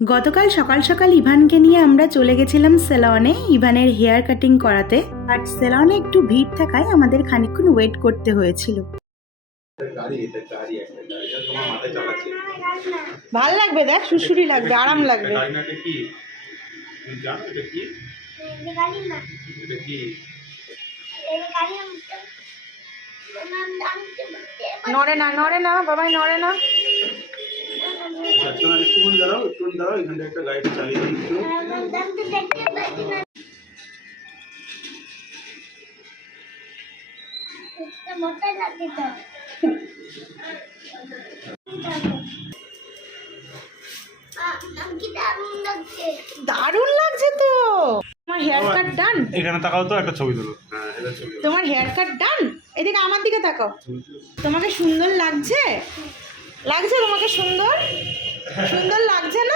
গতকাল সকাল সকাল ইভানকে নিয়ে আমরা চলে গেছিলাম সেলনে ইভানের হেয়ার কাটিং করাতে। আর সেলনে একটু ভিড় থাকায় আমাদের খানিকক্ষণ ওয়েট করতে হয়েছিল। ভাল লাগবে, দেখ সুসুরি লাগবে, আরাম লাগবে। নড়ে না, নড়ে না বাবাই, নড়ে না। একটুখানি দাঁড়াও, এখানটা একটা গাড়িটা চালিয়ে দিই একটু। দারুণ লাগছে তো। তোমার হেয়ার কাট ডান। এখানে তাকাও তো, একটা ছবি তুলো। হ্যাঁ, এটা ছবি। তোমার হেয়ার কাট ডান। এদিকে আমার দিকে তাকাও। তোমাকে সুন্দর লাগছে? লাগছে তোমাকে সুন্দর? সুন্দর লাগছে না?